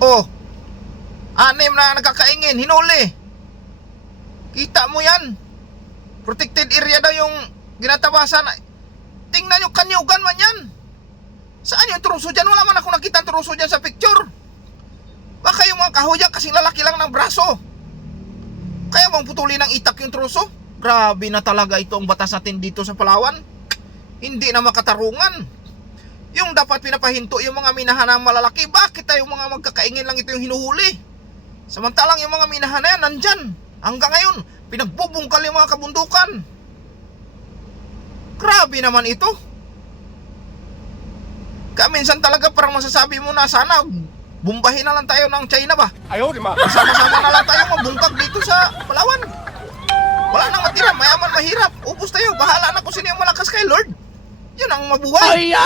Oh, 6 na nagkakaingin, hinuli. Kita mo yan. Protected area daw yung ginatabasan. Tingnan yung kanyugan man yan. Saan yung truso dyan? Wala man ako nakita ang truso dyan sa picture. Baka yung mga kahoyan kasing lalaki lang ng braso. Kaya bang putulin ng itak yung truso? Grabe na talaga ito ang batas natin dito sa Palawan. Hindi na makatarungan. Yung dapat pinapahinto yung mga minahan ng malalaki, bakit tayo mga magkakaingin lang ito yung hinuhuli? Samantalang yung mga minahan na yan nandyan. Hanggang ngayon, pinagbubungkal yung mga kabundukan. Grabe naman ito. Kaya minsan talaga parang masasabi mo na sana bumbahin na lang tayo ng China ba? Ayaw, di ma. Sama-sama na lang tayo mabungkag dito sa Palawan. Wala nang matira, mayaman mahirap. Ubus tayo, bahala na kung sino yung malakas kay Lord. Yun ang mabuhay. Ay,